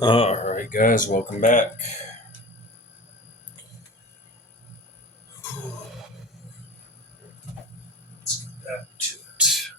All right, guys, welcome back. Let's get back to it.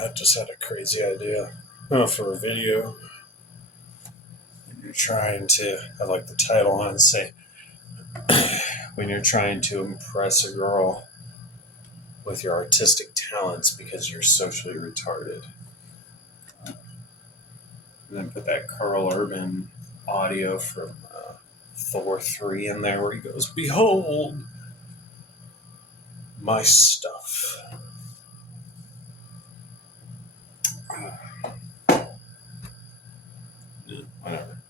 I just had a crazy idea for a video. You're trying to, I like the title on it, say, when you're trying to impress a girl with your artistic talents because you're socially retarded. And then put that Carl Urban audio from Thor 3 in there where he goes, "Behold my stuff." Yeah, whatever.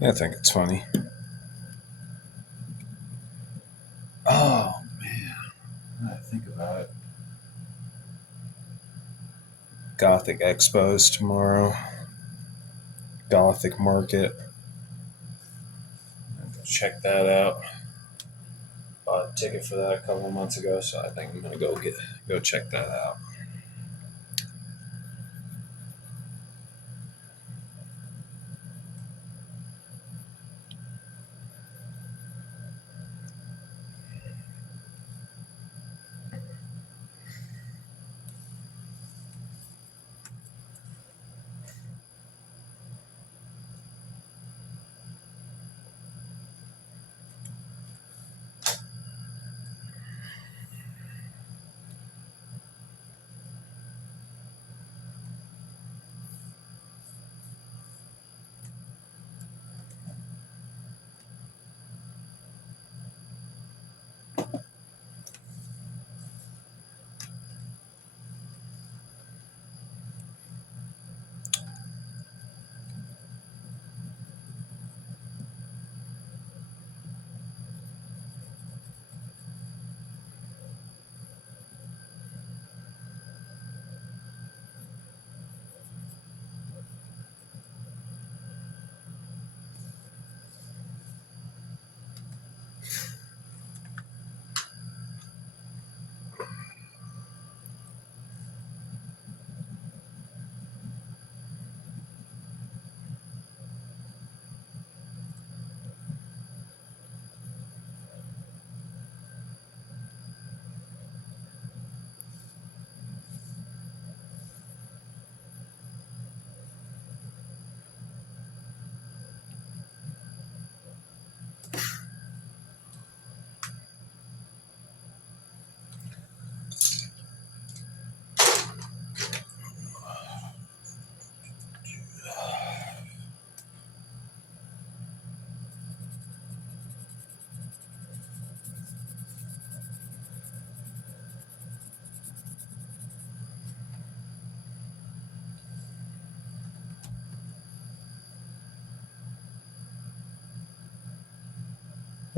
I think it's funny. Oh, man. Now that I think about it. Gothic Expos tomorrow. Gothic Market. Check that out. Bought a ticket for that a couple of months ago, so I think I'm gonna go check that out.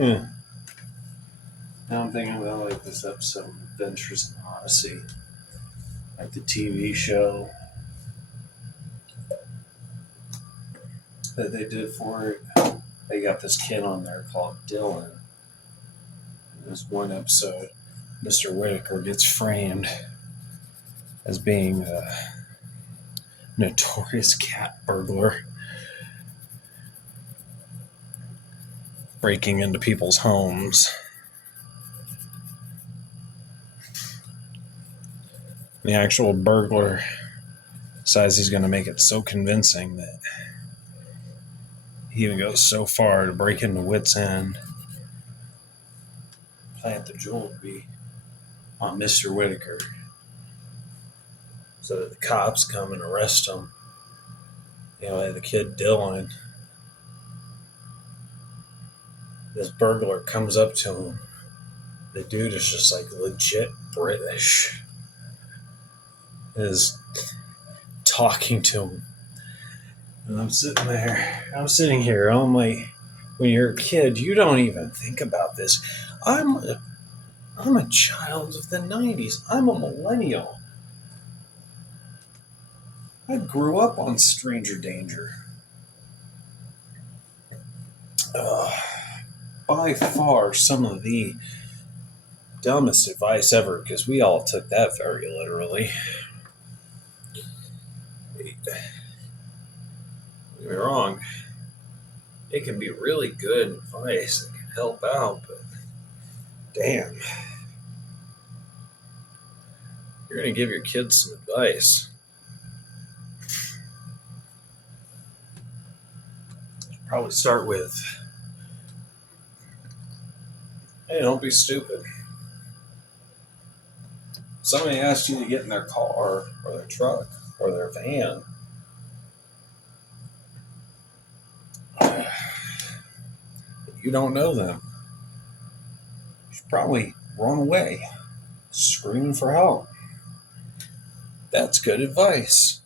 Hmm. Now I'm thinking about like this episode of Adventures in Odyssey, like the TV show that they did for it. They got this kid on there called Dylan. There's one episode, Mr. Whitaker gets framed as being a notorious cat burglar, breaking into people's homes. The actual burglar decides he's going to make it so convincing that he even goes so far to break into Wits End, plant the jewelry on Mr. Whitaker so that the cops come and arrest him. The kid Dylan, this burglar comes up to him. The dude is just like legit British. Is talking to him. And I'm sitting here. I'm like, when you're a kid, you don't even think about this. I'm a child of the 90s. I'm a millennial. I grew up on Stranger Danger. By far some of the dumbest advice ever, because we all took that very literally. Don't get me wrong. It can be really good advice. It can help out, but damn. You're going to give your kids some advice. Probably start with, hey, don't be stupid. Somebody asked you to get in their car or their truck or their van. You don't know them. You should probably run away, screaming for help. That's good advice.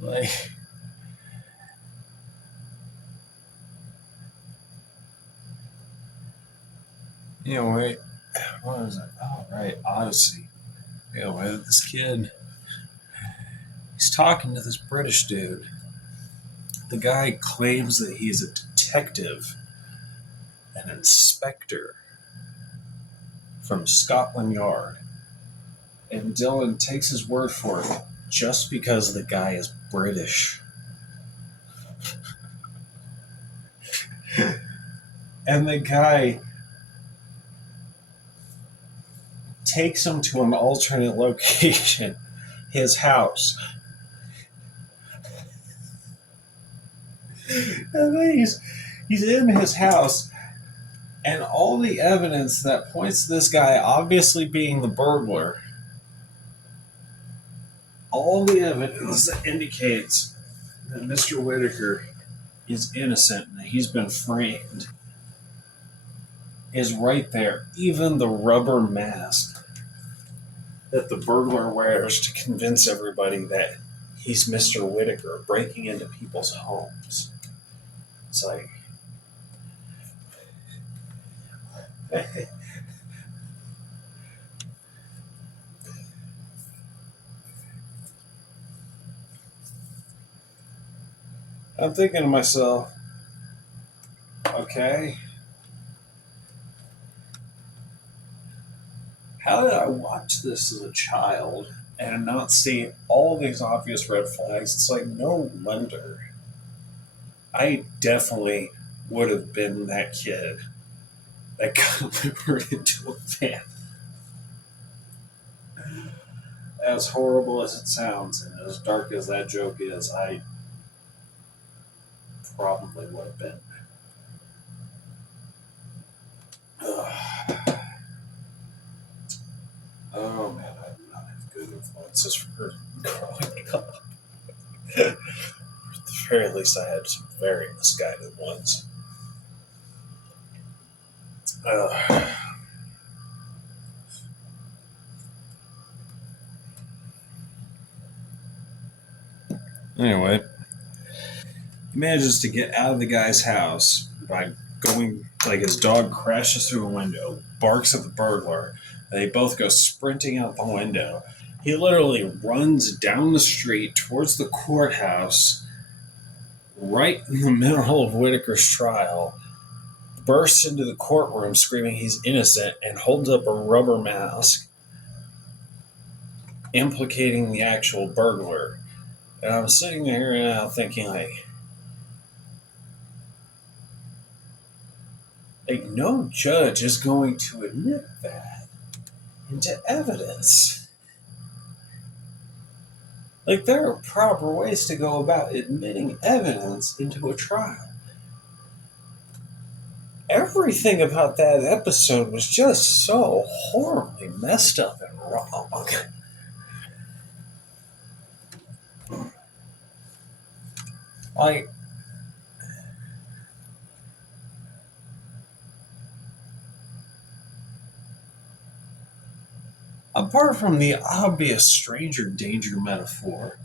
Like, wait, what was it? Oh, right, Odyssey. This kid, he's talking to this British dude. The guy claims that he's a detective, an inspector from Scotland Yard. And Dylan takes his word for it just because the guy is British. And the guy takes him to an alternate location, his house. And then he's in his house, and all the evidence that points to this guy obviously being the burglar, all the evidence that indicates that Mr. Whitaker is innocent and that he's been framed is right there. Even the rubber mask that the burglar wears to convince everybody that he's Mr. Whitaker breaking into people's homes. It's like, I'm thinking to myself, okay, how did I watch this as a child and not see all these obvious red flags? It's like, no wonder. I definitely would have been that kid that got lured into a van. As horrible as it sounds and as dark as that joke is, I probably would have been. Oh man, I do not have good influences for growing up. At the very least, I had some very misguided ones. Uh, anyway, he manages to get out of the guy's house by going, like, his dog crashes through a window, barks at the burglar, and they both go sprinting out the window. He literally runs down the street towards the courthouse right in the middle of Whitaker's trial, bursts into the courtroom screaming he's innocent, and holds up a rubber mask implicating the actual burglar. And I'm sitting there now thinking, like no judge is going to admit that into evidence. Like, there are proper ways to go about admitting evidence into a trial. Everything about that episode was just so horribly messed up and wrong. Like, apart from the obvious stranger danger metaphor,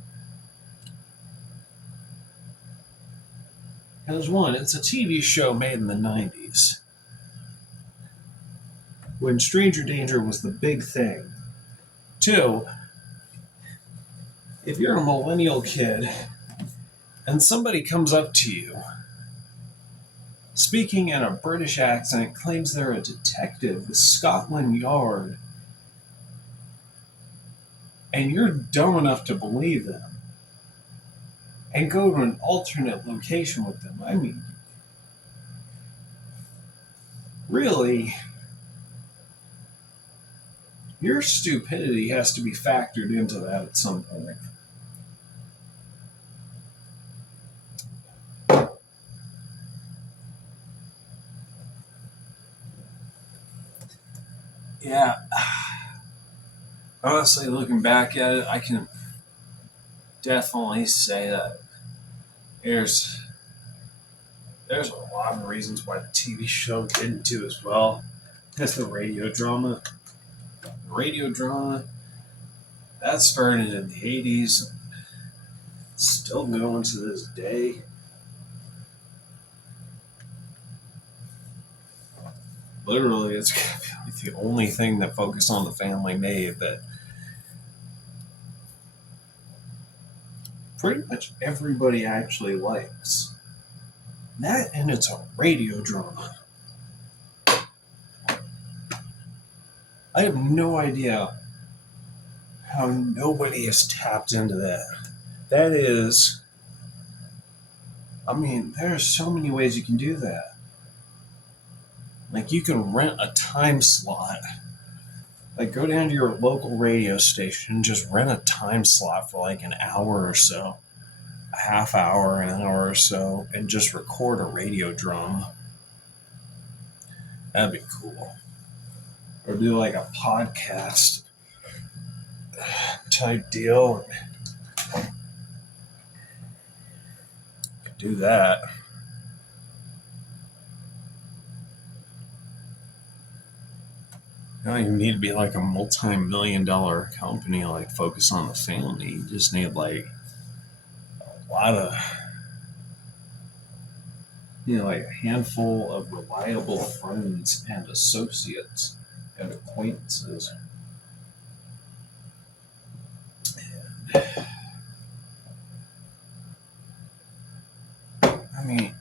because one, it's a TV show made in the 90s when stranger danger was the big thing. Two, if you're a millennial kid and somebody comes up to you speaking in a British accent, claims they're a detective with Scotland Yard, and you're dumb enough to believe them and go to an alternate location with them, I mean, really, your stupidity has to be factored into that at some point. Yeah. Honestly, looking back at it, I can definitely say that there's a lot of reasons why the TV show didn't do as well as the radio drama. The radio drama, that started in the 80s, still going to this day. Literally, it's the only thing that focused on the family made that pretty much everybody actually likes. That, and it's a radio drama. I have no idea how nobody has tapped into that. That is, I mean, there are so many ways you can do that. Like, you can rent a time slot. Like, go down to your local radio station and just rent a time slot for like an hour or so, a half hour, an hour or so, and just record a radio drama. That'd be cool. Or do like a podcast type deal. Do that. You don't even need to be like a multi-million-dollar company like focus on the family. You just need like a lot of, like a handful of reliable friends and associates and acquaintances. I mean,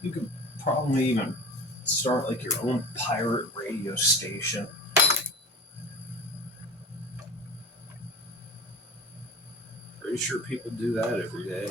you could probably even start like your own pirate radio station. Pretty sure people do that every day.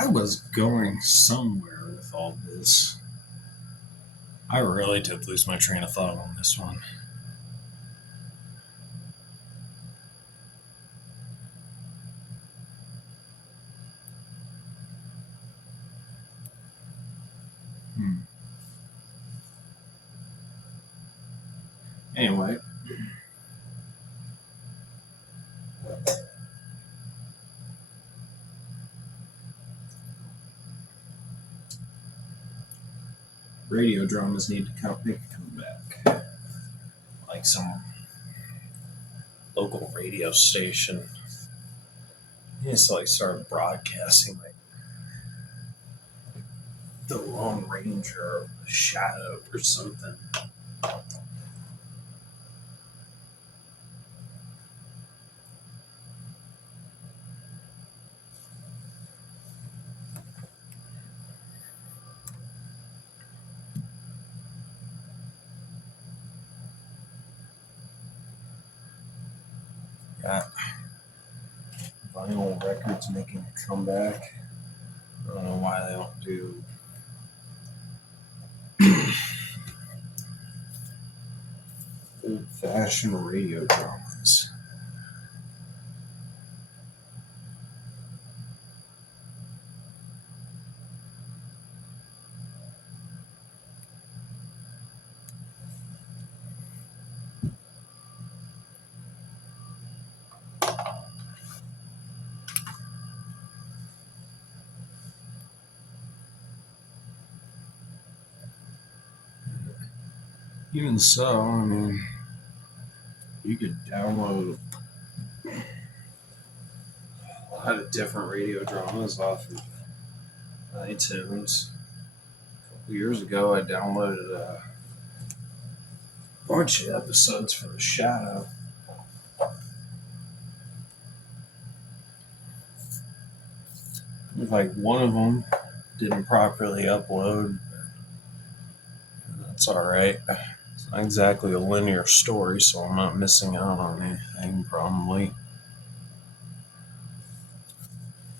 I was going somewhere with all this. I really did lose my train of thought on this one. Anyway. Radio dramas need to make a comeback. Like some local radio station needs to start broadcasting the Lone Ranger or the Shadow or something. Got vinyl records making a comeback. I don't know why they don't do old-fashioned radio dramas. Even so, I mean, you could download a lot of different radio dramas off of iTunes. A couple years ago, I downloaded a bunch of episodes for The Shadow. Like one of them didn't properly upload. That's alright. It's not exactly a linear story, so I'm not missing out on anything, probably.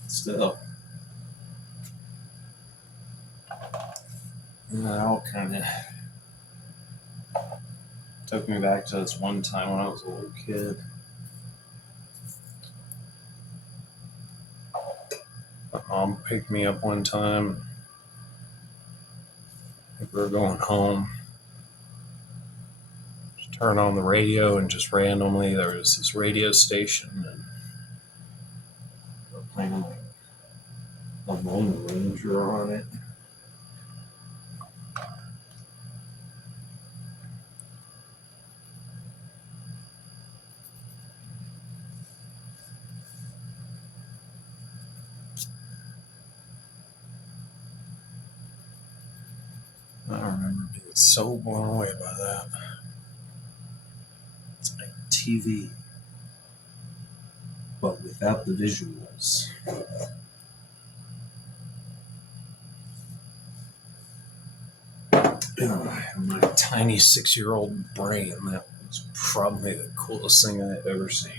Still, that all kind of took me back to this one time when I was a little kid. My mom picked me up one time. I think we were going home. Just turned on the radio, and just randomly there was this radio station, and they were playing a Lone Ranger on it. I remember being so blown away by that. It's like TV, but without the visuals. In my tiny 6-year-old brain, that was probably the coolest thing I've ever seen.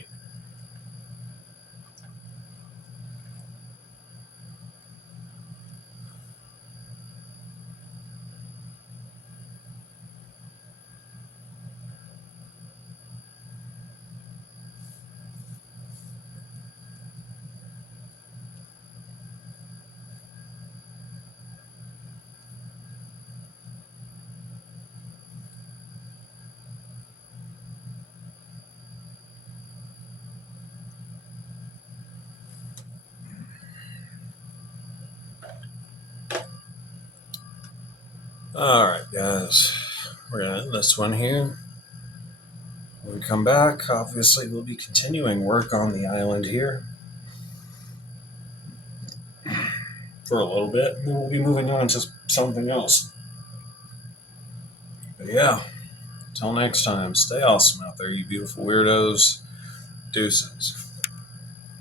Alright, guys, we're going to end this one here. When we come back, obviously, we'll be continuing work on the island here for a little bit, and then we'll be moving on to something else. But yeah, until next time, stay awesome out there, you beautiful weirdos. Deuces.